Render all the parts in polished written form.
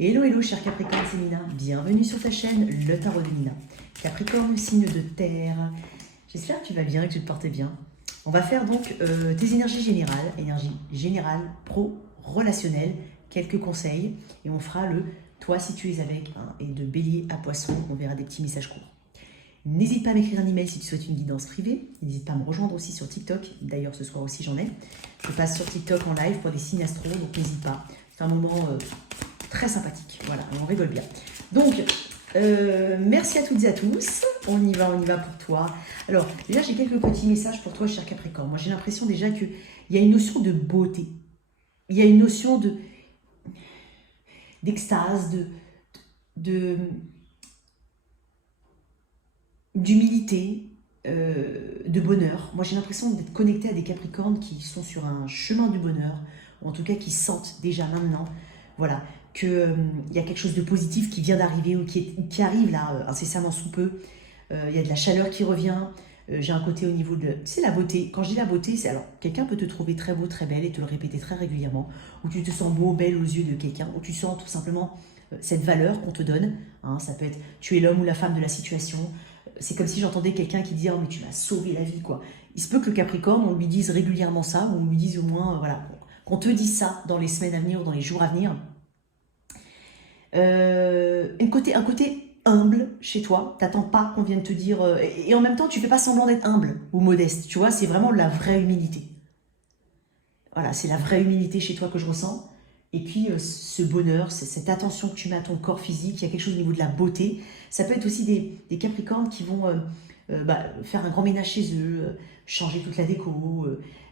Hello, hello, cher Capricorne, c'est Nina. Bienvenue sur ta chaîne, le tarot de Nina. Capricorne, signe de terre. J'espère que tu vas bien et que tu te portes bien. On va faire donc tes énergie générale, pro, relationnelle, quelques conseils. Et on fera le toi si tu es avec, hein, et de bélier à poisson. On verra des petits messages courts. N'hésite pas à m'écrire un email si tu souhaites une guidance privée. N'hésite pas à me rejoindre aussi sur TikTok. D'ailleurs, ce soir aussi, j'en ai. Je passe sur TikTok en live pour des signes astro, donc n'hésite pas. C'est un moment très sympathique. Voilà, on rigole bien. Donc, merci à toutes et à tous. On y va pour toi. Alors, déjà, j'ai quelques petits messages pour toi, cher Capricorne. Moi, j'ai l'impression déjà qu'il y a une notion de beauté. Il y a une notion d'extase, d'humilité, de bonheur. Moi, j'ai l'impression d'être connectée à des Capricornes qui sont sur un chemin du bonheur, ou en tout cas qui sentent déjà maintenant, voilà, qu'il y a quelque chose de positif qui vient d'arriver ou qui arrive là incessamment sous peu. Il y a de la chaleur qui revient. J'ai un côté au niveau de... Tu sais, la beauté. Quand je dis la beauté, c'est alors, quelqu'un peut te trouver très beau, très belle et te le répéter très régulièrement, ou tu te sens beau, belle aux yeux de quelqu'un, ou tu sens tout simplement cette valeur qu'on te donne. Hein, ça peut être, tu es l'homme ou la femme de la situation. C'est comme si j'entendais quelqu'un qui disait « Oh, mais tu m'as sauvé la vie, quoi ». Il se peut que le Capricorne, on lui dise régulièrement ça, ou on lui dise au moins, voilà, qu'on te dise ça dans les semaines à venir ou dans les jours à venir. Un côté humble chez toi, t'attends pas qu'on vienne te dire... et en même temps, tu fais pas semblant d'être humble ou modeste, tu vois, c'est vraiment la vraie humilité. Voilà, c'est la vraie humilité chez toi que je ressens. Et puis, ce bonheur, cette attention que tu mets à ton corps physique, il y a quelque chose au niveau de la beauté. Ça peut être aussi des Capricornes qui vont faire un grand ménage chez eux, changer toute la déco.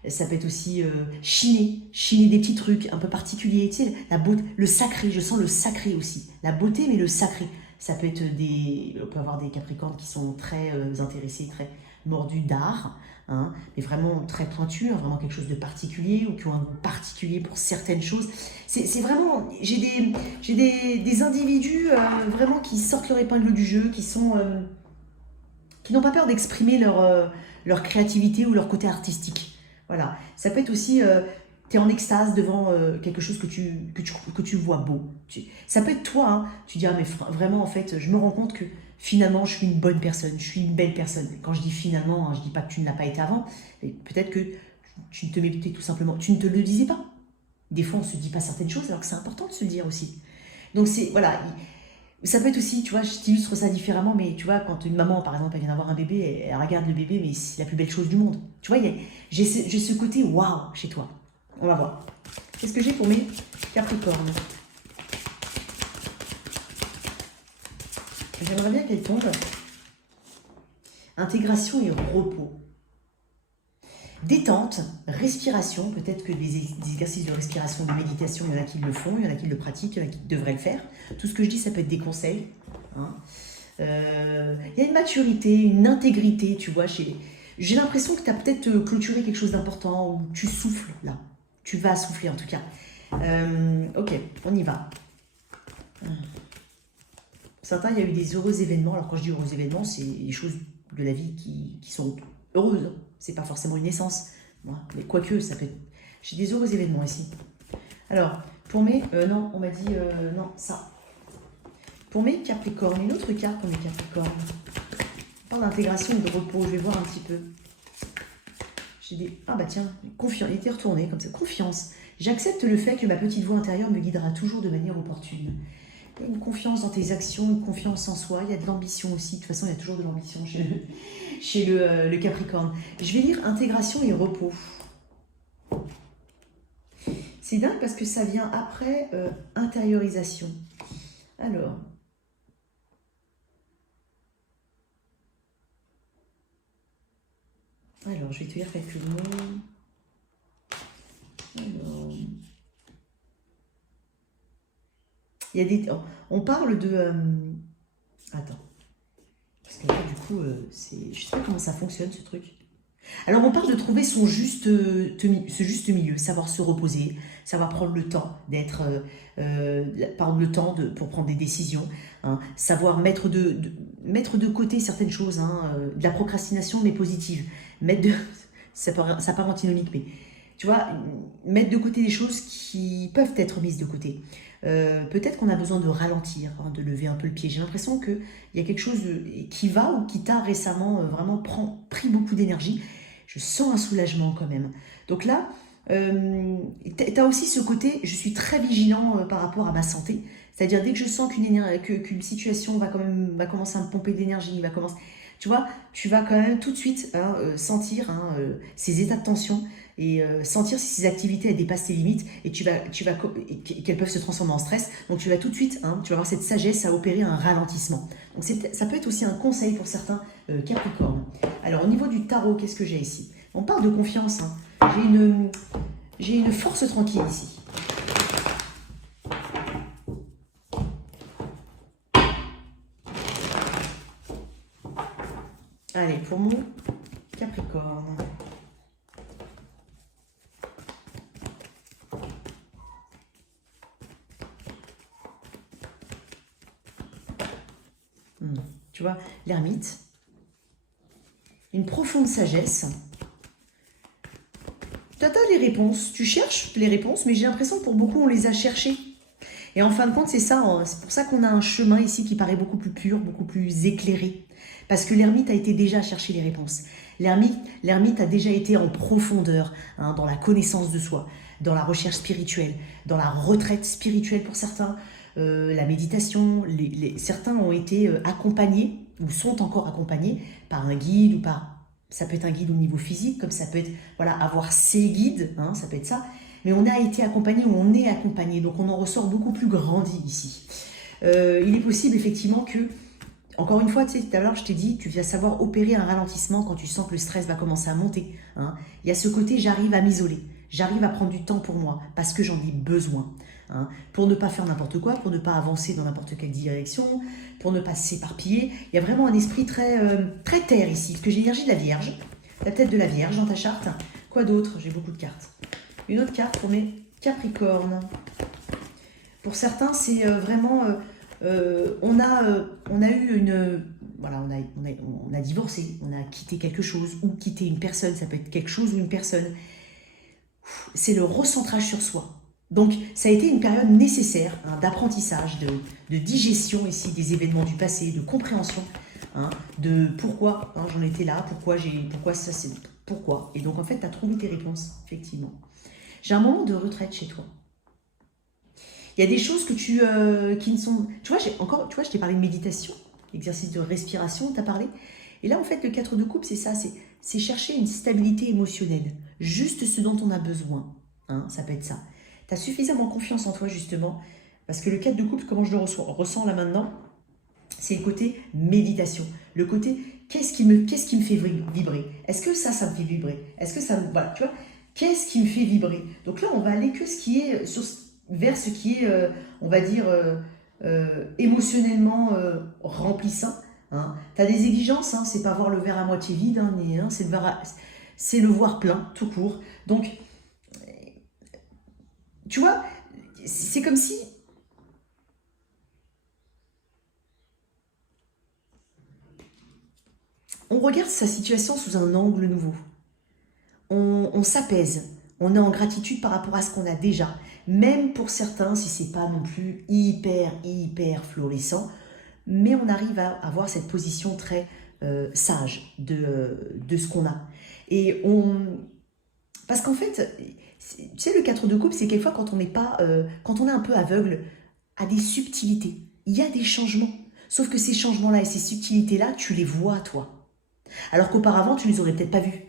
Ça peut être aussi chiner des petits trucs un peu particuliers. Tu sais, la beauté, le sacré, je sens le sacré aussi. La beauté, mais le sacré. Ça peut être on peut avoir des Capricornes qui sont très intéressés, très mordus d'art. Hein, mais vraiment très pointus, hein, vraiment quelque chose de particulier, ou qui ont un goût particulier pour certaines choses. C'est vraiment... J'ai des individus vraiment qui sortent leur épingle du jeu, qui n'ont pas peur d'exprimer leur créativité ou leur côté artistique. Voilà. Ça peut être aussi... tu es en extase devant quelque chose que tu vois beau. Ça peut être toi, hein, tu dis « Ah mais vraiment, en fait, je me rends compte que finalement, je suis une bonne personne, je suis une belle personne. » Quand je dis finalement, hein, je ne dis pas que tu ne l'as pas été avant, mais peut-être que tu ne te mettais tout simplement, tu ne te le disais pas. Des fois, on ne se dit pas certaines choses, alors que c'est important de se le dire aussi. Donc, voilà, ça peut être aussi, tu vois, je t'illustre ça différemment, mais tu vois, quand une maman, par exemple, elle vient d'avoir un bébé, elle regarde le bébé, mais c'est la plus belle chose du monde. Tu vois, j'ai ce côté waouh chez toi. On va voir. Qu'est-ce que j'ai pour mes Capricornes? J'aimerais bien qu'elle tombe. Intégration et repos. Détente, respiration. Peut-être que des exercices de respiration, de méditation, il y en a qui le font, il y en a qui le pratiquent, il y en a qui devraient le faire. Tout ce que je dis, ça peut être des conseils. Hein. Il y a une maturité, une intégrité, tu vois. J'ai l'impression que tu as peut-être clôturé quelque chose d'important, ou tu souffles là. Tu vas souffler en tout cas. Ok, on y va. Certains, il y a eu des heureux événements. Alors quand je dis heureux événements, c'est des choses de la vie qui sont heureuses. C'est pas forcément une naissance. Mais quoique, ça peut être... J'ai des heureux événements ici. Alors, pour mes... non, on m'a dit... non, ça. Pour mes Capricornes, une autre carte pour mes Capricornes. On parle d'intégration et de repos. Je vais voir un petit peu. J'ai des... Ah bah tiens, confiance. Il était retourné comme ça. Confiance. J'accepte le fait que ma petite voix intérieure me guidera toujours de manière opportune. Il y a une confiance dans tes actions, une confiance en soi. Il y a de l'ambition aussi. De toute façon, il y a toujours de l'ambition chez le Capricorne. Je vais lire intégration et repos. C'est dingue parce que ça vient après intériorisation. Alors... je vais te lire quelques mots. Alors... Il y a des... On parle de... Attends. Parce que là, du coup, c'est... Je sais pas comment ça fonctionne, ce truc. Alors, on parle de trouver ce juste milieu, savoir se reposer, savoir prendre le temps d'être... prendre le temps pour prendre des décisions, hein, savoir mettre de côté certaines choses, hein, de la procrastination, mais positive. Ça part antinomique, mais... Tu vois, mettre de côté des choses qui peuvent être mises de côté. Peut-être qu'on a besoin de ralentir, hein, de lever un peu le pied. J'ai l'impression qu'il y a quelque chose qui va ou qui t'a récemment vraiment pris beaucoup d'énergie. Je sens un soulagement quand même. Donc là, tu as aussi ce côté, je suis très vigilant par rapport à ma santé. C'est-à-dire dès que je sens qu'une situation va commencer à me pomper d'énergie, va commencer, tu vois, tu vas quand même tout de suite hein, sentir hein, ces états de tension et sentir si ces activités elles dépassent tes limites et qu'elles peuvent se transformer en stress. Donc tu vas tout de suite, hein, tu vas avoir cette sagesse à opérer un ralentissement. Donc ça peut être aussi un conseil pour certains Capricornes. Alors au niveau du tarot, qu'est-ce que j'ai ici? On parle de confiance. Hein. J'ai une force tranquille ici. Allez, pour mon Capricorne. Tu vois, l'ermite. Une profonde sagesse. Tu as les réponses. Tu cherches les réponses, mais j'ai l'impression que pour beaucoup, on les a cherchées. Et en fin de compte, c'est ça. Hein, c'est pour ça qu'on a un chemin ici qui paraît beaucoup plus pur, beaucoup plus éclairé. Parce que l'ermite a été déjà chercher les réponses. L'ermite a déjà été en profondeur hein, dans la connaissance de soi, dans la recherche spirituelle, dans la retraite spirituelle pour certains, la méditation. Certains ont été accompagnés ou sont encore accompagnés par un guide ou par... Ça peut être un guide au niveau physique, comme ça peut être voilà, avoir ses guides, hein, ça peut être ça. Mais on a été accompagné ou on est accompagné, donc on en ressort beaucoup plus grandi ici. Il est possible effectivement que, encore une fois, tu sais, tout à l'heure je t'ai dit, tu vas savoir opérer un ralentissement quand tu sens que le stress va commencer à monter. Hein. Il y a ce côté, j'arrive à m'isoler, j'arrive à prendre du temps pour moi, parce que j'en ai besoin. Hein, pour ne pas faire n'importe quoi, pour ne pas avancer dans n'importe quelle direction, pour ne pas s'éparpiller. Il y a vraiment un esprit très, très terre ici, parce que j'ai l'énergie de la Vierge, la tête de la Vierge dans ta charte. Quoi d'autre? J'ai beaucoup de cartes. Une autre carte pour mes Capricornes. Pour certains, c'est vraiment... on a eu une... Voilà, on a divorcé, on a quitté quelque chose ou quitté une personne, ça peut être quelque chose ou une personne. C'est le recentrage sur soi. Donc, ça a été une période nécessaire hein, d'apprentissage, de digestion ici des événements du passé, de compréhension hein, de pourquoi hein, j'en étais là, pourquoi ça c'est... Pourquoi. Et donc, en fait, tu as trouvé tes réponses, effectivement. J'ai un moment de retraite chez toi. Il y a des choses que qui ne sont... Tu vois, je t'ai parlé de méditation, exercice de respiration, tu as parlé. Et là, en fait, le 4 de coupe, c'est ça, c'est chercher une stabilité émotionnelle. Juste ce dont on a besoin. Hein, ça peut être ça. Tu as suffisamment confiance en toi, justement, parce que le 4 de coupe, comment je le ressens là maintenant, c'est le côté méditation. Le côté, qu'est-ce qui me fait vibrer? Est-ce que ça me fait vibrer? Est-ce que ça me... Voilà, tu vois, qu'est-ce qui me fait vibrer? Donc là, on va aller que vers ce qui est, on va dire, émotionnellement remplissant. Hein. Tu as des exigences, hein, c'est pas voir le verre à moitié vide, hein, c'est le voir plein, tout court. Donc, tu vois, c'est comme si... On regarde sa situation sous un angle nouveau. On s'apaise. On est en gratitude par rapport à ce qu'on a déjà. Même pour certains, si c'est pas non plus hyper florissant, mais on arrive à avoir cette position très sage de ce qu'on a. Et parce qu'en fait, tu sais, le 4 de coupe, c'est quelquefois quand on n'est pas, quand on est un peu aveugle à des subtilités. Il y a des changements. Sauf que ces changements-là et ces subtilités-là, tu les vois, toi. Alors qu'auparavant, tu ne les aurais peut-être pas vus.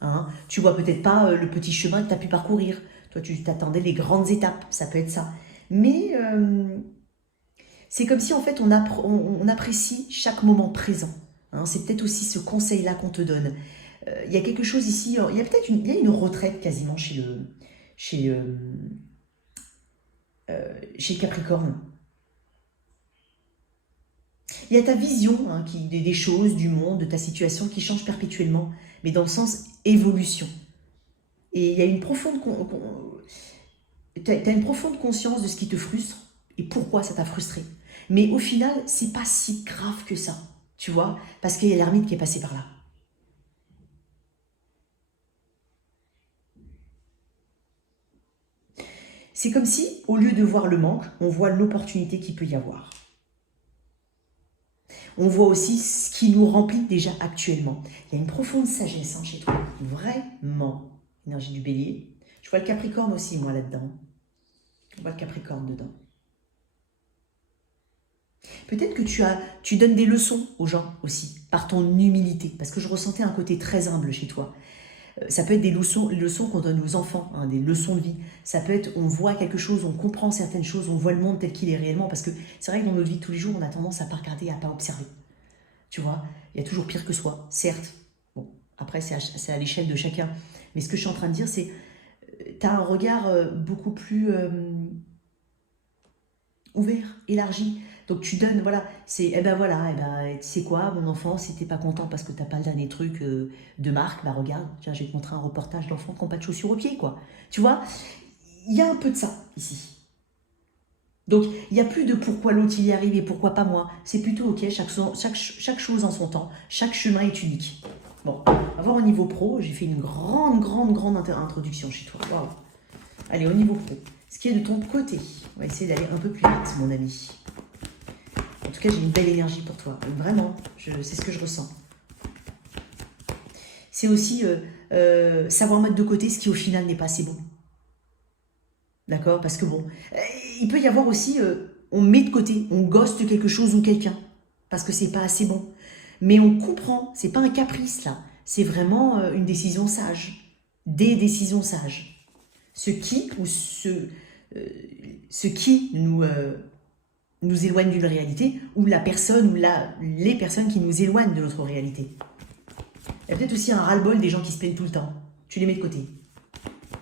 Hein. Tu vois peut-être pas le petit chemin que tu as pu parcourir. Toi, tu t'attendais les grandes étapes, ça peut être ça. Mais c'est comme si en fait on apprécie chaque moment présent. Hein. C'est peut-être aussi ce conseil-là qu'on te donne. Il y a quelque chose ici, il y a peut-être une retraite quasiment chez Capricorne. Il y a ta vision hein, des choses, du monde, de ta situation qui change perpétuellement, mais dans le sens évolution. Et il y a t'as une profonde conscience de ce qui te frustre et pourquoi ça t'a frustré. Mais au final, c'est pas si grave que ça, tu vois, parce qu'il y a l'ermite qui est passé par là. C'est comme si, au lieu de voir le manque, on voit l'opportunité qu'il peut y avoir. On voit aussi ce qui nous remplit déjà actuellement. Il y a une profonde sagesse chez toi, vraiment. Énergie du bélier. Je vois le Capricorne aussi, moi, là-dedans. Je vois le Capricorne dedans. Peut-être que tu donnes des leçons aux gens aussi, par ton humilité, parce que je ressentais un côté très humble chez toi. Ça peut être des leçons qu'on donne aux enfants, hein, des leçons de vie. Ça peut être, on voit quelque chose, on comprend certaines choses, on voit le monde tel qu'il est réellement, parce que c'est vrai que dans notre vie de tous les jours, on a tendance à ne pas regarder, à ne pas observer. Tu vois, il y a toujours pire que soi, certes. Bon, après, c'est à l'échelle de chacun. Mais ce que je suis en train de dire, c'est, tu as un regard beaucoup plus ouvert, élargi. Donc tu donnes, voilà, c'est, eh ben voilà, eh ben, tu sais quoi, mon enfant, si t'es pas content parce que t'as pas le dernier truc de marque, bah regarde, tiens, je vais te montrer un reportage d'enfants qui n'ont pas de chaussures aux pieds, quoi. Tu vois, il y a un peu de ça, ici. Donc, il n'y a plus de pourquoi l'autre il y arrive et pourquoi pas moi. C'est plutôt, ok, chaque chose en son temps, chaque chemin est unique. Bon, on va voir au niveau pro, j'ai fait une grande introduction chez toi. Waouh. Allez, au niveau pro, ce qui est de ton côté, on va essayer d'aller un peu plus vite, mon ami. En tout cas, j'ai une belle énergie pour toi. Vraiment, c'est ce que je ressens. C'est aussi savoir mettre de côté ce qui, au final, n'est pas assez bon. D'accord? Parce que bon, il peut y avoir aussi, on met de côté, on ghoste quelque chose ou quelqu'un, parce que c'est pas assez bon. Mais on comprend, c'est pas un caprice là, c'est vraiment une décision sage. Des décisions sages. Ce qui nous éloigne d'une réalité, ou la personne, ou les personnes qui nous éloignent de notre réalité. Il y a peut-être aussi un ras-le-bol des gens qui se plaignent tout le temps. Tu les mets de côté.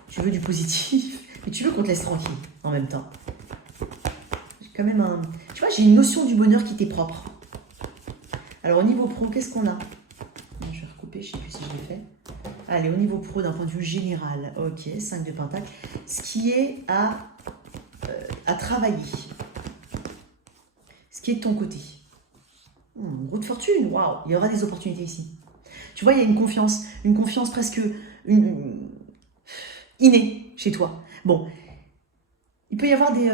Tu veux du positif, mais tu veux qu'on te laisse tranquille en même temps. J'ai quand même un... Tu vois, j'ai une notion du bonheur qui t'est propre. Alors au niveau pro, qu'est-ce qu'on a? Je vais recouper, je ne sais plus si je l'ai fait. Allez, au niveau pro, d'un point de vue général, ok, 5 de pentacle. Ce qui est à travailler. Ce qui est de ton côté. Roue de fortune, waouh, il y aura des opportunités ici. Tu vois, il y a une confiance presque innée chez toi. Bon, il peut y avoir des...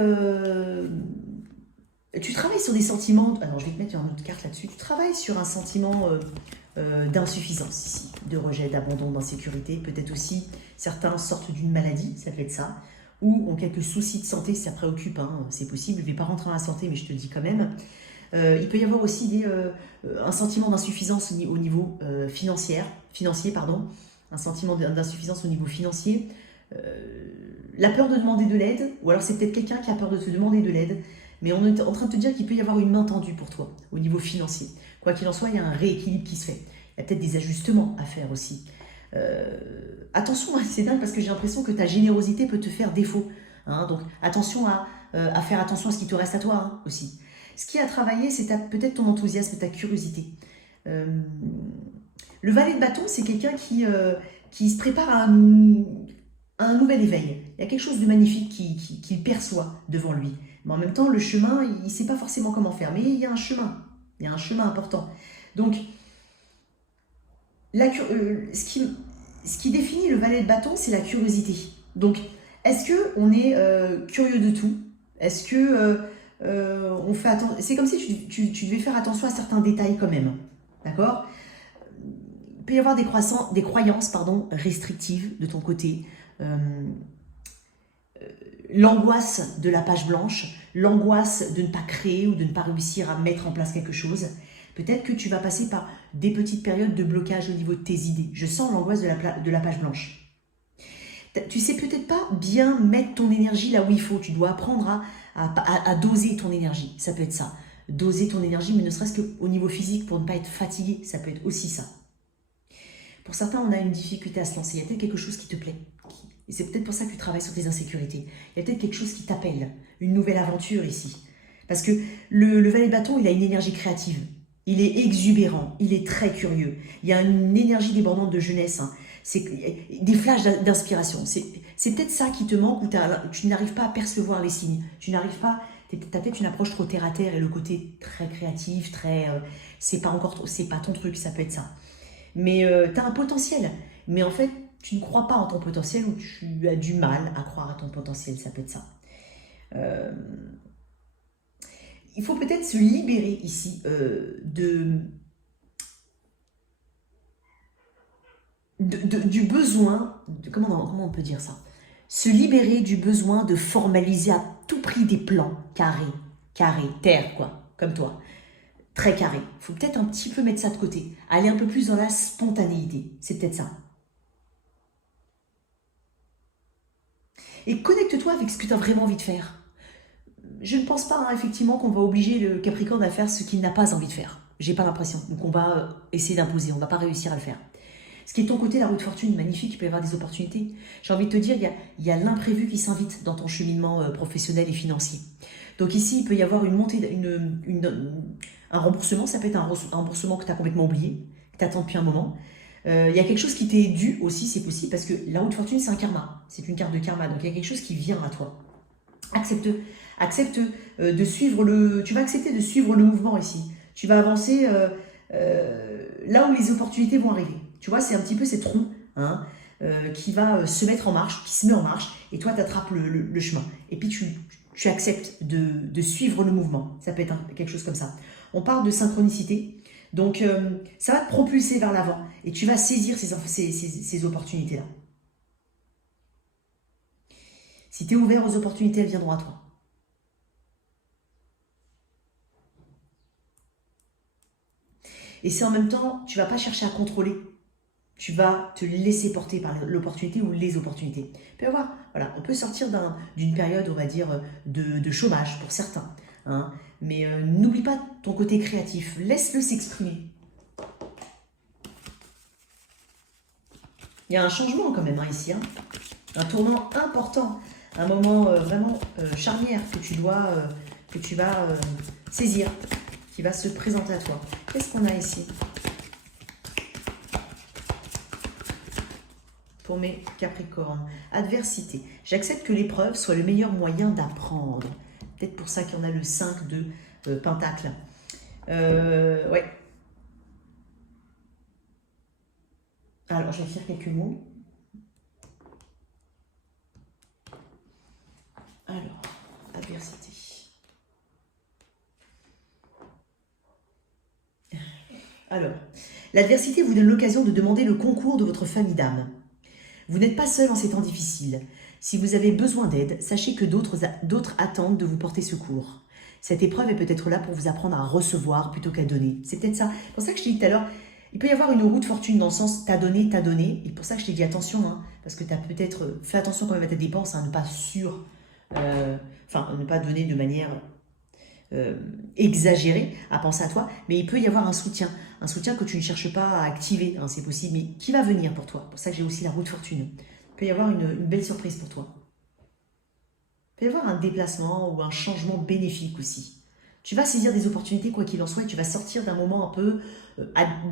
tu travailles sur des sentiments... Alors, je vais te mettre une autre carte là-dessus. Tu travailles sur un sentiment d'insuffisance ici, de rejet, d'abandon, d'insécurité. Peut-être aussi, certains sortent d'une maladie, ça peut être ça, ou ont quelques soucis de santé, ça préoccupe, hein, c'est possible. Je ne vais pas rentrer dans la santé, mais je te le dis quand même. Il peut y avoir aussi un sentiment d'insuffisance au niveau financier, un sentiment d'insuffisance au niveau financier, la peur de demander de l'aide, ou alors c'est peut-être quelqu'un qui a peur de te demander de l'aide, mais on est en train de te dire qu'il peut y avoir une main tendue pour toi au niveau financier. Quoi qu'il en soit, il y a un rééquilibre qui se fait. Il y a peut-être des ajustements à faire aussi. Attention, c'est dingue parce que j'ai l'impression que ta générosité peut te faire défaut. Hein, donc attention à faire attention à ce qui te reste à toi hein, aussi. Ce qui a travaillé, c'est peut-être ton enthousiasme, ta curiosité. Le valet de bâton, c'est quelqu'un qui se prépare à un nouvel éveil. Il y a quelque chose de magnifique qu'il perçoit devant lui. Mais en même temps, le chemin, il ne sait pas forcément comment faire. Mais il y a un chemin. Il y a un chemin important. Donc, ce qui définit le valet de bâton, c'est la curiosité. Donc, est-ce qu'on est curieux de tout? Est-ce que on fait attention? C'est comme si tu devais faire attention à certains détails quand même. D'accord? Il peut y avoir des croyances restrictives de ton côté. L'angoisse de la page blanche, l'angoisse de ne pas créer ou de ne pas réussir à mettre en place quelque chose. Peut-être que tu vas passer par des petites périodes de blocage au niveau de tes idées. Je sens l'angoisse de la page blanche. Tu sais peut-être pas bien mettre ton énergie là où il faut. Tu dois apprendre à doser ton énergie. Ça peut être ça. Doser ton énergie, mais ne serait-ce qu'au niveau physique pour ne pas être fatigué. Ça peut être aussi ça. Pour certains, on a une difficulté à se lancer. Il y a peut-être quelque chose qui te plaît. Et c'est peut-être pour ça que tu travailles sur tes insécurités. Il y a peut-être quelque chose qui t'appelle. Une nouvelle aventure ici. Parce que le valet de bâton, il a une énergie créative. Il est exubérant. Il est très curieux. Il y a une énergie débordante de jeunesse. Hein. C'est des flashs d'inspiration. C'est peut-être ça qui te manque ou tu n'arrives pas à percevoir les signes. Tu n'arrives pas... Tu as peut-être une approche trop terre-à-terre et le côté très créatif, très... c'est pas ton truc, ça peut être ça. Mais tu as un potentiel. Mais en fait, tu ne crois pas en ton potentiel ou tu as du mal à croire à ton potentiel, ça peut être ça. Euh, il faut peut-être se libérer ici du besoin, comment on peut dire ça? Se libérer du besoin de formaliser à tout prix des plans carrés, terre quoi, comme toi, très carré. Il faut peut-être un petit peu mettre ça de côté, aller un peu plus dans la spontanéité, c'est peut-être ça. Et connecte-toi avec ce que tu as vraiment envie de faire. Je ne pense pas effectivement qu'on va obliger le Capricorne à faire ce qu'il n'a pas envie de faire. J'ai pas l'impression. Donc on va essayer d'imposer, on ne va pas réussir à le faire. Ce qui est de ton côté, la roue de fortune, magnifique, il peut y avoir des opportunités. J'ai envie de te dire, il y a l'imprévu qui s'invite dans ton cheminement professionnel et financier. Donc ici, il peut y avoir une montée, un remboursement, ça peut être un remboursement que tu as complètement oublié, que tu attends depuis un moment. Il y a quelque chose qui t'est dû aussi, c'est possible, parce que la roue de fortune, c'est un karma, c'est une carte de karma, donc il y a quelque chose qui vient à toi. Accepte de suivre tu vas accepter de suivre le mouvement ici. Tu vas avancer là où les opportunités vont arriver. Tu vois, c'est un petit peu cette roue hein, qui va se mettre en marche, qui se met en marche, et toi, tu attrapes le chemin. Et puis, tu acceptes de suivre le mouvement. Ça peut être quelque chose comme ça. On parle de synchronicité. Donc, ça va te propulser vers l'avant, et tu vas saisir ces opportunités-là. Si tu es ouvert aux opportunités, elles viendront à toi. Et c'est en même temps, tu ne vas pas chercher à contrôler. Tu vas te laisser porter par l'opportunité ou les opportunités. Puis voilà, on peut sortir d'une période, on va dire, de chômage pour certains. Hein, mais n'oublie pas ton côté créatif. Laisse-le s'exprimer. Il y a un changement quand même hein, ici. Hein. Un tournant important. Un moment vraiment charnière que tu vas saisir, qui va se présenter à toi. Qu'est-ce qu'on a ici pour mes Capricornes? Adversité. J'accepte que l'épreuve soit le meilleur moyen d'apprendre. Peut-être pour ça qu'il y en a le 5 de Pentacle. Ouais. Alors, je vais faire quelques mots. Alors, adversité. Alors, l'adversité vous donne l'occasion de demander le concours de votre famille d'âme. Vous n'êtes pas seul en ces temps difficiles. Si vous avez besoin d'aide, sachez que d'autres attendent de vous porter secours. Cette épreuve est peut-être là pour vous apprendre à recevoir plutôt qu'à donner. C'est peut-être ça. C'est pour ça que je t'ai dit tout à l'heure, il peut y avoir une roue de fortune dans le sens t'as donné. Et pour ça que je t'ai dit attention, hein, parce que tu as peut-être fait attention quand même à tes dépenses, hein, ne pas donner de manière exagérée à penser à toi, mais il peut y avoir un soutien que tu ne cherches pas à activer, hein, c'est possible, mais qui va venir pour toi. Pour ça que j'ai aussi la roue de fortune. Il peut y avoir une belle surprise pour toi. Il peut y avoir un déplacement ou un changement bénéfique aussi. Tu vas saisir des opportunités quoi qu'il en soit et tu vas sortir d'un moment un peu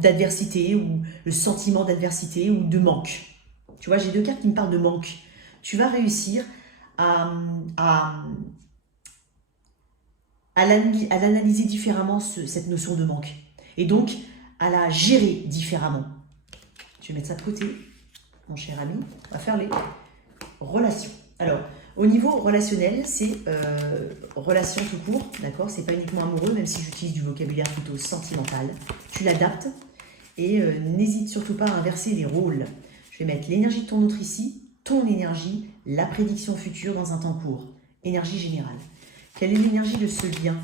d'adversité ou le sentiment d'adversité ou de manque. Tu vois, j'ai deux cartes qui me parlent de manque. Tu vas réussir à l'analyser différemment, cette notion de manque. Et donc, à la gérer différemment. Je vais mettre ça de côté, mon cher ami. On va faire les relations. Alors, au niveau relationnel, c'est relation tout court, d'accord? C'est pas uniquement amoureux, même si j'utilise du vocabulaire plutôt sentimental. Tu l'adaptes et n'hésite surtout pas à inverser les rôles. Je vais mettre l'énergie de ton autre ici, ton énergie, la prédiction future dans un temps court. Énergie générale. Quelle est l'énergie de ce lien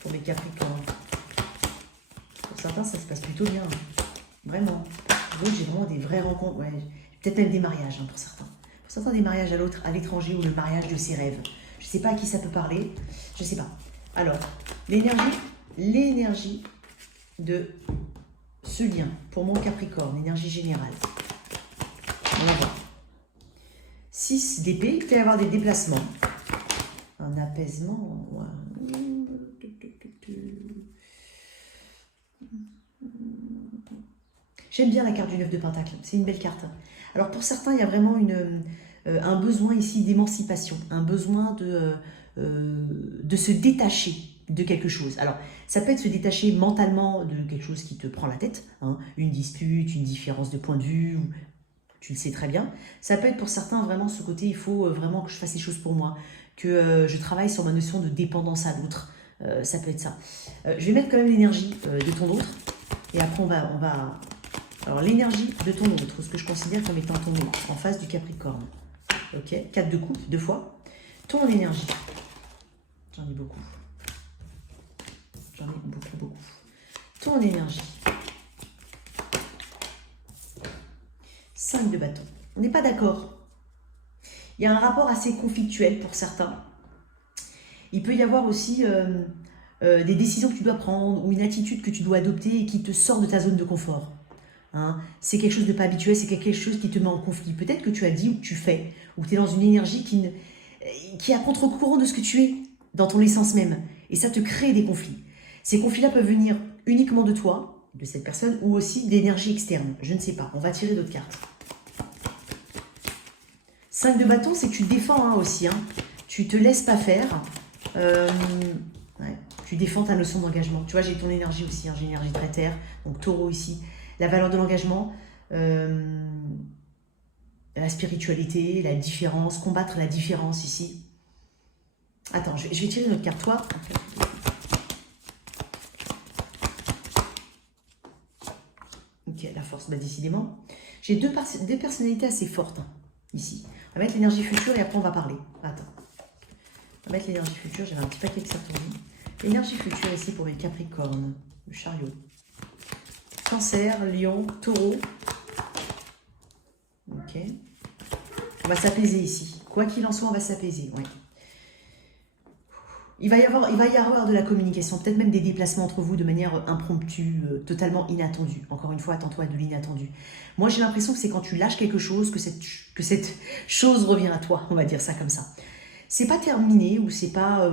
pour mes Capricornes? Pour certains, ça se passe plutôt bien. Hein. Vraiment. Pour d'autres, j'ai vraiment des vraies rencontres. Ouais, peut-être même des mariages hein, pour certains. Pour certains, des mariages à l'étranger ou le mariage de ses rêves. Je ne sais pas à qui ça peut parler. Je ne sais pas. Alors, l'énergie de ce lien pour mon Capricorne, énergie générale. On va voir. 6 d'épée, il peut y avoir des déplacements. Un apaisement. J'aime bien la carte du 9 de Pentacle. C'est une belle carte. Alors pour certains, il y a vraiment un besoin ici d'émancipation. Un besoin de se détacher de quelque chose. Alors, ça peut être se détacher mentalement de quelque chose qui te prend la tête. Hein, une dispute, une différence de point de vue. tu le sais très bien. Ça peut être pour certains vraiment ce côté, il faut vraiment que je fasse les choses pour moi, que je travaille sur ma notion de dépendance à l'autre. Ça peut être ça. Je vais mettre quand même l'énergie de ton autre. Et après, on va... Alors, l'énergie de ton autre, ce que je considère comme étant ton autre, en face du Capricorne. Ok, 4 de coupe, 2 fois. Ton énergie. J'en ai beaucoup. J'en ai beaucoup, beaucoup. Ton énergie. 5 de bâton. On n'est pas d'accord. Il y a un rapport assez conflictuel pour certains. Il peut y avoir aussi des décisions que tu dois prendre ou une attitude que tu dois adopter et qui te sort de ta zone de confort. Hein, c'est quelque chose de pas habituel, c'est quelque chose qui te met en conflit. Peut-être que tu as dit ou que tu fais, ou que tu es dans une énergie qui est à contre-courant de ce que tu es, dans ton essence même. Et ça te crée des conflits. Ces conflits-là peuvent venir uniquement de toi, de cette personne, ou aussi d'énergie externe. Je ne sais pas. On va tirer d'autres cartes. 5 de bâton, c'est que tu défends hein, aussi. Hein. Tu te laisses pas faire. Ouais, tu défends ta notion d'engagement. Tu vois, j'ai ton énergie aussi. Hein, j'ai l'énergie très terre. Donc taureau ici. La valeur de l'engagement, la spiritualité, la différence, combattre la différence ici. Attends, je vais tirer une autre carte. Toi, ok, la force, bah, décidément. J'ai deux personnalités assez fortes hein, ici. On va mettre l'énergie future et après on va parler. Attends. On va mettre l'énergie future, j'avais un petit paquet qui s'est retourné. L'énergie future ici pour les Capricornes, le chariot. Cancer, Lion, Taureau. Ok. On va s'apaiser ici. Quoi qu'il en soit, on va s'apaiser. Ouais. Il va y avoir de la communication, peut-être même des déplacements entre vous de manière impromptue, totalement inattendue. Encore une fois, attends-toi à de l'inattendu. Moi, j'ai l'impression que c'est quand tu lâches quelque chose que cette chose revient à toi. On va dire ça comme ça. C'est pas terminé ou c'est pas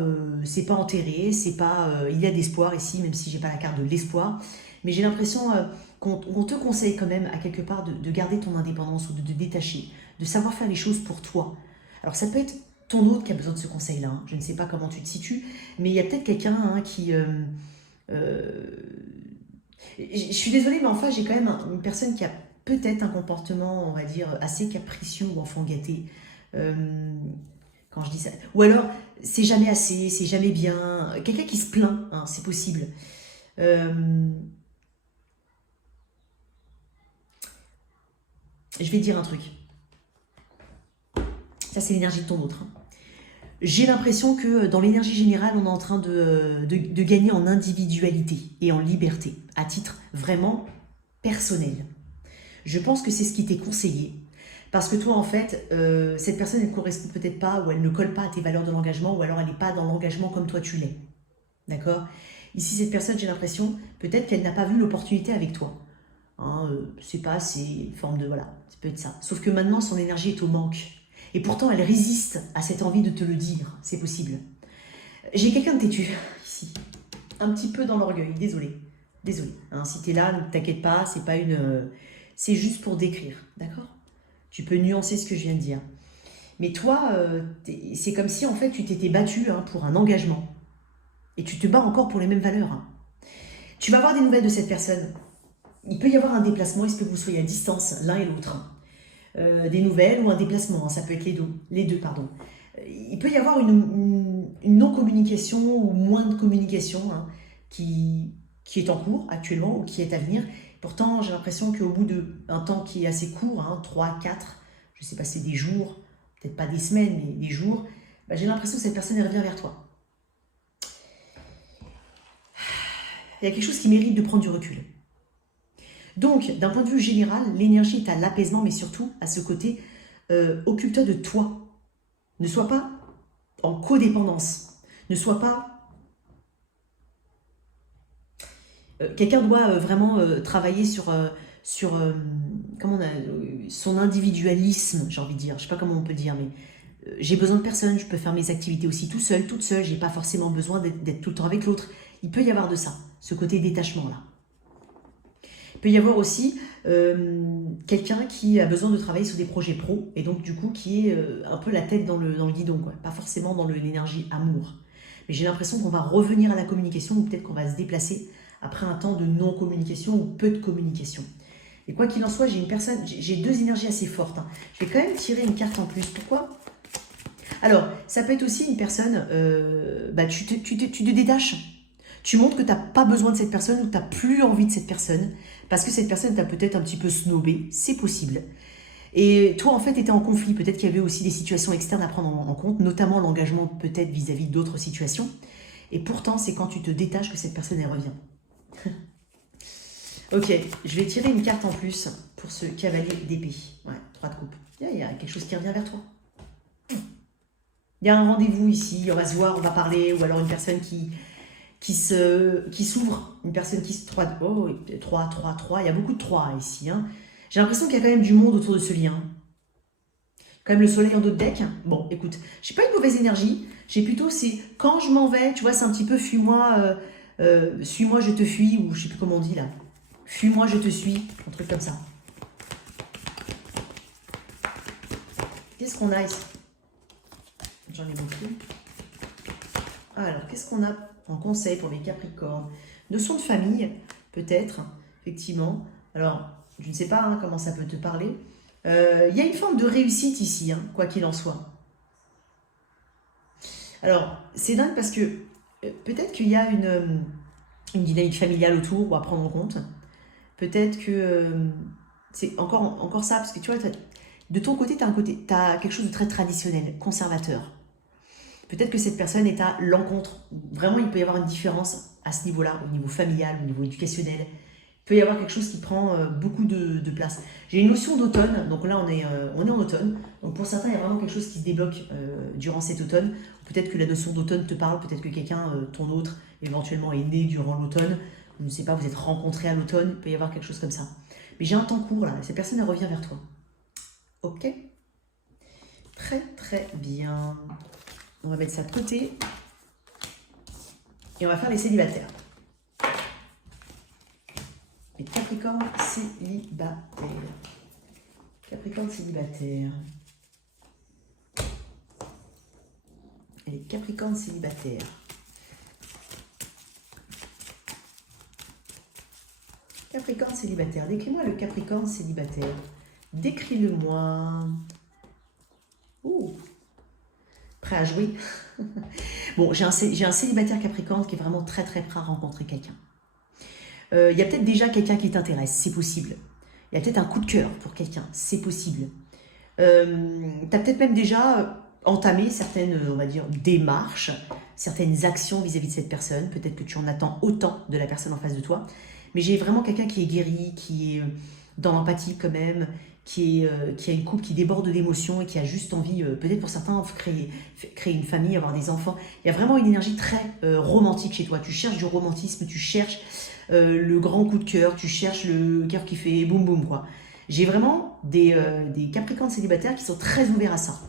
enterré. C'est pas. Il y a d'espoir ici, même si j'ai pas la carte de l'espoir. Mais j'ai l'impression qu'on te conseille quand même à quelque part de garder ton indépendance ou de te détacher, de savoir faire les choses pour toi. Alors ça peut être ton autre qui a besoin de ce conseil-là. Hein. Je ne sais pas comment tu te situes, mais il y a peut-être quelqu'un hein, qui... je suis désolée, mais enfin j'ai quand même une personne qui a peut-être un comportement, on va dire, assez capricieux ou enfant gâté. Quand je dis ça. Ou alors, c'est jamais assez, c'est jamais bien. Quelqu'un qui se plaint, hein, c'est possible. Je vais te dire un truc. Ça, c'est l'énergie de ton autre. Hein. J'ai l'impression que dans l'énergie générale, on est en train de gagner en individualité et en liberté, à titre vraiment personnel. Je pense que c'est ce qui t'est conseillé. Parce que toi, en fait, cette personne, elle ne correspond peut-être pas ou elle ne colle pas à tes valeurs de l'engagement ou alors elle n'est pas dans l'engagement comme toi tu l'es. D'accord ? Ici, cette personne, j'ai l'impression, peut-être qu'elle n'a pas vu l'opportunité avec toi. Hein, c'est pas, c'est une forme de... Voilà, ça peut être ça. Sauf que maintenant, son énergie est au manque. Et pourtant, elle résiste à cette envie de te le dire. C'est possible. J'ai quelqu'un de têtu, ici. Un petit peu dans l'orgueil. Désolé. Désolé. Hein, si t'es là, ne t'inquiète pas. C'est pas une... c'est juste pour décrire. D'accord ? Tu peux nuancer ce que je viens de dire. Mais toi, c'est comme si, en fait, tu t'étais battu hein, pour un engagement. Et tu te bats encore pour les mêmes valeurs. Hein. Tu vas avoir des nouvelles de cette personne. Il peut y avoir un déplacement, il se peut que vous soyez à distance, l'un et l'autre. Des nouvelles ou un déplacement, hein, ça peut être les deux. Pardon. Il peut y avoir une non-communication ou moins de communication hein, qui est en cours actuellement ou qui est à venir. Pourtant, j'ai l'impression qu'au bout d'un temps qui est assez court, hein, 3, 4, je ne sais pas si c'est des jours, peut-être pas des semaines, mais des jours, bah, j'ai l'impression que cette personne elle revient vers toi. Il y a quelque chose qui mérite de prendre du recul. Donc, d'un point de vue général, l'énergie est à l'apaisement, mais surtout à ce côté, occupe-toi de toi. Ne sois pas en codépendance. Ne sois pas... quelqu'un doit vraiment travailler sur son individualisme, j'ai envie de dire. Je ne sais pas comment on peut dire, mais j'ai besoin de personne, je peux faire mes activités aussi tout seul, toute seule. Je n'ai pas forcément besoin d'être tout le temps avec l'autre. Il peut y avoir de ça, ce côté détachement-là. Il peut y avoir aussi quelqu'un qui a besoin de travailler sur des projets pro et donc du coup qui est un peu la tête dans le guidon, quoi. Pas forcément dans l'énergie amour. Mais j'ai l'impression qu'on va revenir à la communication ou peut-être qu'on va se déplacer après un temps de non-communication ou peu de communication. Et quoi qu'il en soit, j'ai une personne, j'ai deux énergies assez fortes. Hein. Je vais quand même tirer une carte en plus. Pourquoi? Alors, ça peut être aussi une personne, tu te détaches. Tu montres que tu n'as pas besoin de cette personne ou que tu n'as plus envie de cette personne parce que cette personne t'a peut-être un petit peu snobé, c'est possible. Et toi, en fait, tu étais en conflit. Peut-être qu'il y avait aussi des situations externes à prendre en compte, notamment l'engagement peut-être vis-à-vis d'autres situations. Et pourtant, c'est quand tu te détaches que cette personne, elle revient. Ok, je vais tirer une carte en plus pour ce cavalier d'épée. Ouais, 3 de coupe. Il y a quelque chose qui revient vers toi. Il y a un rendez-vous ici, on va se voir, on va parler, ou alors une personne qui s'ouvre, une personne qui se... 3, il y a beaucoup de 3 ici. Hein. J'ai l'impression qu'il y a quand même du monde autour de ce lien. Quand même le soleil en dos de deck. Bon, écoute, j'ai pas une mauvaise énergie, j'ai plutôt, c'est quand je m'en vais, tu vois, c'est un petit peu fuis-moi, suis-moi, je te fuis, ou je sais plus comment on dit là. Fuis-moi, je te suis, un truc comme ça. Qu'est-ce qu'on a ici? J'en ai beaucoup. Alors, qu'est-ce qu'on a en conseil pour les Capricornes? Notion de famille, peut-être, effectivement. Alors, je ne sais pas hein, comment ça peut te parler. Il y a une forme de réussite ici, hein, quoi qu'il en soit. Alors, c'est dingue parce que peut-être qu'il y a une dynamique familiale autour ou à prendre en compte. Peut-être que c'est encore ça, parce que tu vois, de ton côté, tu as quelque chose de très traditionnel, conservateur. Peut-être que cette personne est à l'encontre. Vraiment, il peut y avoir une différence à ce niveau-là, au niveau familial, au niveau éducationnel. Il peut y avoir quelque chose qui prend beaucoup de place. J'ai une notion d'automne, donc là on est en automne. Donc pour certains, il y a vraiment quelque chose qui se débloque durant cet automne. Peut-être que la notion d'automne te parle, peut-être que quelqu'un, ton autre, éventuellement est né durant l'automne. Je ne sais pas, vous êtes rencontrés à l'automne, il peut y avoir quelque chose comme ça. Mais j'ai un temps court là, cette personne elle revient vers toi. Ok? Très très bien. On va mettre ça de côté. Et on va faire les célibataires. Les Capricornes célibataires. Capricornes célibataires. Et les Capricornes célibataires. Capricorne célibataire. Décris-moi le Capricorne célibataire. Décris-le-moi. Ouh. Prêt à jouer. Bon, j'ai un célibataire Capricorne qui est vraiment très très prêt à rencontrer quelqu'un. Il y a peut-être déjà quelqu'un qui t'intéresse, c'est possible. Il y a peut-être un coup de cœur pour quelqu'un, c'est possible. Tu as peut-être même déjà entamé certaines, on va dire, démarches, certaines actions vis-à-vis de cette personne. Peut-être que tu en attends autant de la personne en face de toi. Mais j'ai vraiment quelqu'un qui est guéri, qui est dans l'empathie quand même, qui a une couple qui déborde d'émotions et qui a juste envie, peut-être pour certains, créer une famille, avoir des enfants. Il y a vraiment une énergie très romantique chez toi. Tu cherches du romantisme, tu cherches le grand coup de cœur, tu cherches le cœur qui fait boum boum quoi. J'ai vraiment des Capricornes célibataires qui sont très ouverts à ça.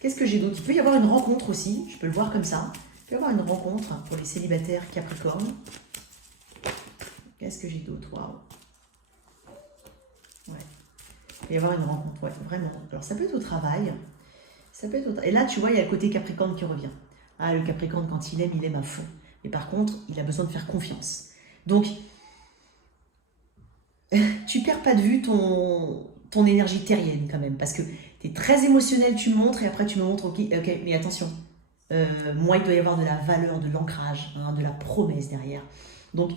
Qu'est-ce que j'ai d'autre? Il peut y avoir une rencontre aussi, je peux le voir comme ça. Il peut y avoir une rencontre pour les célibataires Capricornes. Qu'est-ce que j'ai d'autre? Waouh. Ouais. Il peut y avoir une rencontre, ouais, vraiment. Alors ça peut être au travail. Ça peut être au... Et là, tu vois, il y a le côté Capricorne qui revient. Ah, le Capricorne, quand il aime à fond. Mais par contre, il a besoin de faire confiance. Donc, tu perds pas de vue ton énergie terrienne quand même. Parce que tu es très émotionnel, tu me montres et après tu me montres, ok, mais attention. Moi, il doit y avoir de la valeur, de l'ancrage, hein, de la promesse derrière. Donc,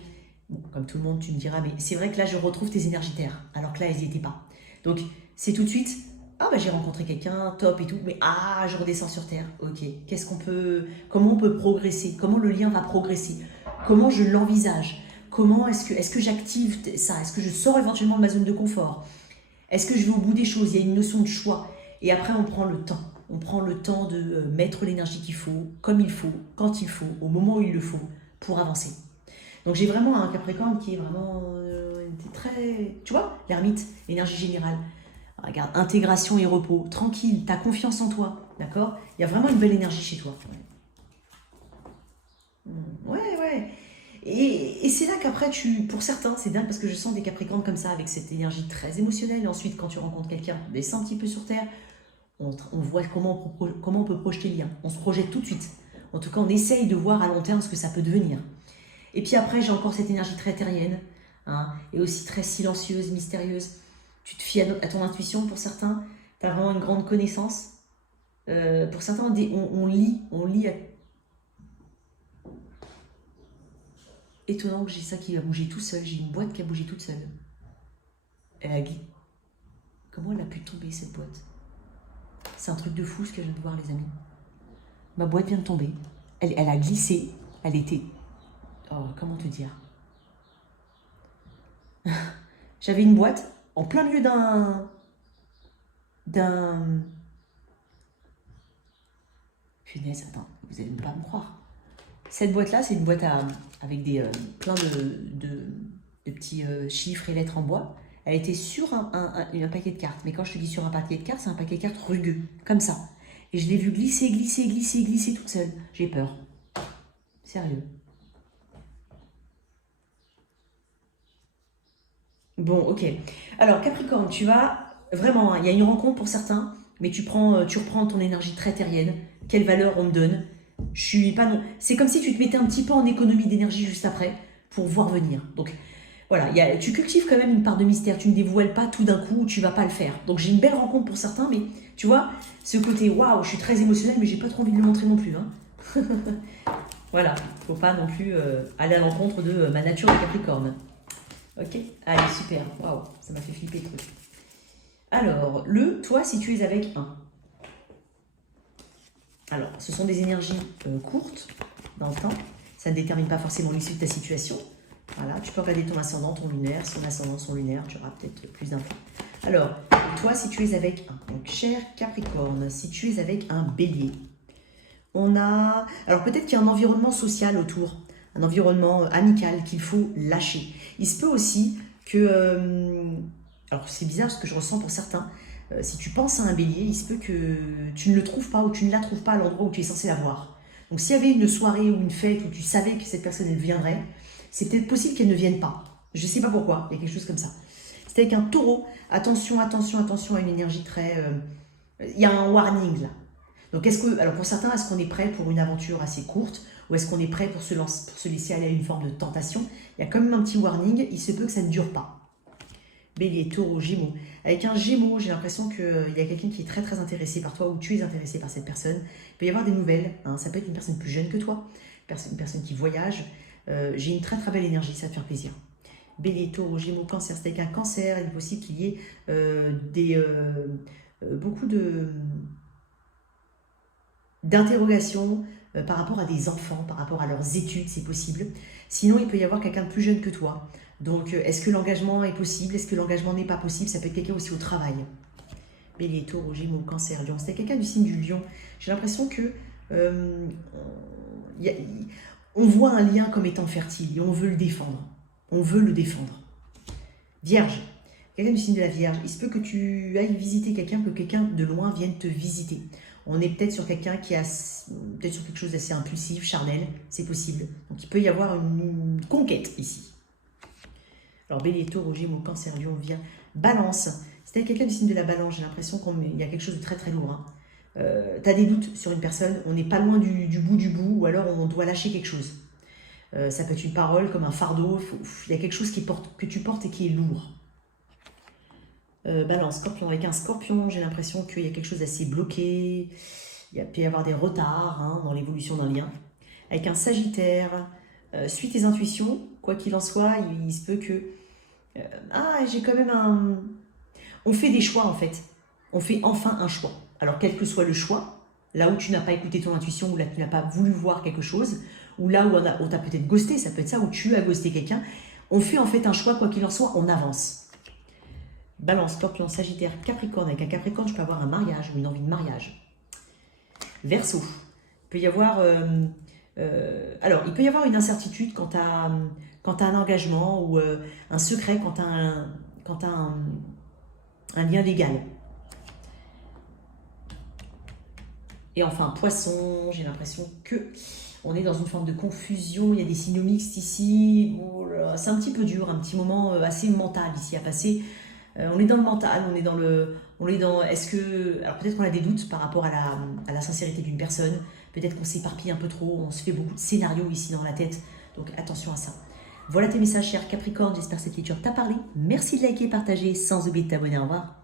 bon, comme tout le monde, tu me diras, mais c'est vrai que là, je retrouve tes énergies terre, alors que là, elles n'y étaient pas. Donc, c'est tout de suite, ah bah j'ai rencontré quelqu'un, top et tout, mais ah, je redescends sur terre, ok. Comment on peut progresser? Comment le lien va progresser? Comment je l'envisage? Comment est-ce que j'active ça? Est-ce que je sors éventuellement de ma zone de confort? Est-ce que je vais au bout des choses? Il y a une notion de choix. Et après, on prend le temps. On prend le temps de mettre l'énergie qu'il faut, comme il faut, quand il faut, au moment où il le faut, pour avancer. Donc j'ai vraiment un Capricorne qui est vraiment très... Tu vois, l'ermite, énergie générale. Regarde, intégration et repos, tranquille, tu as confiance en toi, d'accord? Il y a vraiment une belle énergie chez toi. Ouais. Et c'est là qu'après, pour certains, c'est dingue parce que je sens des Capricornes comme ça, avec cette énergie très émotionnelle. Et ensuite, quand tu rencontres quelqu'un, on descend un petit peu sur terre, on voit comment on peut projeter le lien. On se projette tout de suite. En tout cas, on essaye de voir à long terme ce que ça peut devenir. Et puis après, j'ai encore cette énergie très terrienne, hein, et aussi très silencieuse, mystérieuse. Tu te fies à ton intuition pour certains, tu as vraiment une grande connaissance. Pour certains, on lit. Étonnant que j'ai ça qui va bouger tout seul, j'ai une boîte qui a bougé toute seule. Elle a glissé. Comment elle a pu tomber cette boîte? C'est un truc de fou ce que je viens de voir, les amis. Ma boîte vient de tomber. Elle a glissé. Elle était... Oh, comment te dire? J'avais une boîte en plein milieu d'un... Punaise, attends, vous n'allez pas me croire. Cette boîte-là, c'est une boîte avec plein de petits chiffres et lettres en bois. Elle était sur un paquet de cartes. Mais quand je te dis sur un paquet de cartes, c'est un paquet de cartes rugueux, comme ça. Et je l'ai vu glisser, glisser, glisser, glisser toute seule. J'ai peur. Sérieux. Bon, ok. Alors, Capricorne, tu vas... Vraiment, il y a une rencontre pour certains, mais tu reprends ton énergie très terrienne. Quelle valeur on me donne? Je suis pas non. C'est comme si tu te mettais un petit peu en économie d'énergie juste après pour voir venir. Donc voilà, tu cultives quand même une part de mystère. Tu ne dévoiles pas tout d'un coup, tu vas pas le faire. Donc j'ai une belle rencontre pour certains, mais tu vois, ce côté waouh, je suis très émotionnelle, mais j'ai pas trop envie de le montrer non plus. Hein. Voilà, faut pas non plus aller à l'encontre de ma nature de Capricorne. Ok, allez, super. Waouh, ça m'a fait flipper le truc. Alors, toi, si tu es avec un. Alors, ce sont des énergies courtes dans le temps. Ça ne détermine pas forcément l'issue de ta situation. Voilà, tu peux regarder ton ascendant, ton lunaire, son ascendant, son lunaire, tu auras peut-être plus d'infos. Alors, toi, si tu es avec un, donc cher Capricorne, si tu es avec un bélier, on a... Alors, peut-être qu'il y a un environnement social autour, un environnement amical qu'il faut lâcher. Il se peut aussi que... alors, c'est bizarre ce que je ressens pour certains. Si tu penses à un bélier, il se peut que tu ne le trouves pas ou tu ne la trouves pas à l'endroit où tu es censé la voir. Donc s'il y avait une soirée ou une fête où tu savais que cette personne elle viendrait, c'est peut-être possible qu'elle ne vienne pas. Je ne sais pas pourquoi, il y a quelque chose comme ça. C'est avec un taureau. Attention, attention, attention à une énergie très... il y a un warning là. Donc alors pour certains, est-ce qu'on est prêt pour une aventure assez courte ou est-ce qu'on est prêt pour se laisser aller à une forme de tentation? Il y a quand même un petit warning, il se peut que ça ne dure pas. Bélier, taureau, gémeaux. Avec un gémeau, j'ai l'impression qu'il y a quelqu'un qui est très très intéressé par toi ou tu es intéressé par cette personne. Il peut y avoir des nouvelles, hein. Ça peut être une personne plus jeune que toi, une personne qui voyage. J'ai une très très belle énergie, ça va te faire plaisir. Bélier, taureau, gémeaux, cancer. C'est avec un cancer, il est possible qu'il y ait beaucoup d'interrogations par rapport à des enfants, par rapport à leurs études, c'est possible. Sinon, il peut y avoir quelqu'un de plus jeune que toi. Donc, est-ce que l'engagement est possible? Est-ce que l'engagement n'est pas possible? Ça peut être quelqu'un aussi au travail. Bélier, taureau, gémeaux, cancer, lion. C'est quelqu'un du signe du lion. J'ai l'impression que on voit un lien comme étant fertile et on veut le défendre. On veut le défendre. Vierge. Quelqu'un du signe de la Vierge. Il se peut que tu ailles visiter quelqu'un, que quelqu'un de loin vienne te visiter. On est peut-être sur quelqu'un qui a peut-être sur quelque chose d'assez impulsif, charnel. C'est possible. Donc, il peut y avoir une conquête ici. Alors, Bélier, taureau, gémeaux, cancer, lion, vient. Balance. C'était quelqu'un du signe de la balance. J'ai l'impression qu'il y a quelque chose de très très lourd. Hein. Tu as des doutes sur une personne. On n'est pas loin du bout. Ou alors, on doit lâcher quelque chose. Ça peut être une parole comme un fardeau. Il y a quelque chose que tu portes et qui est lourd. Balance, scorpion. Avec un scorpion, j'ai l'impression qu'il y a quelque chose d'assez bloqué. Il peut y avoir des retards hein, dans l'évolution d'un lien. Avec un sagittaire, suis tes intuitions. Quoi qu'il en soit, il se peut que... j'ai quand même un... On fait des choix en fait. On fait enfin un choix. Alors quel que soit le choix, là où tu n'as pas écouté ton intuition, ou là où tu n'as pas voulu voir quelque chose, ou là où on t'a peut-être ghosté, ça peut être ça, où tu as ghosté quelqu'un, on fait en fait un choix, quoi qu'il en soit, on avance. Balance, scorpion, sagittaire, capricorne. Avec un capricorne, je peux avoir un mariage ou une envie de mariage. Verseau. Il peut y avoir... alors, il peut y avoir une incertitude quant à un engagement ou un secret, quant à un lien légal. Et enfin, poisson, j'ai l'impression que on est dans une forme de confusion, il y a des signaux mixtes ici. Oh c'est un petit peu dur, un petit moment assez mental ici à passer. On est dans le mental, est-ce que... Alors peut-être qu'on a des doutes par rapport à la sincérité d'une personne, peut-être qu'on s'éparpille un peu trop, on se fait beaucoup de scénarios ici dans la tête, donc attention à ça. Voilà tes messages, cher Capricorne. J'espère que cette lecture t'a parlé. Merci de liker et partager, sans oublier de t'abonner. Au revoir.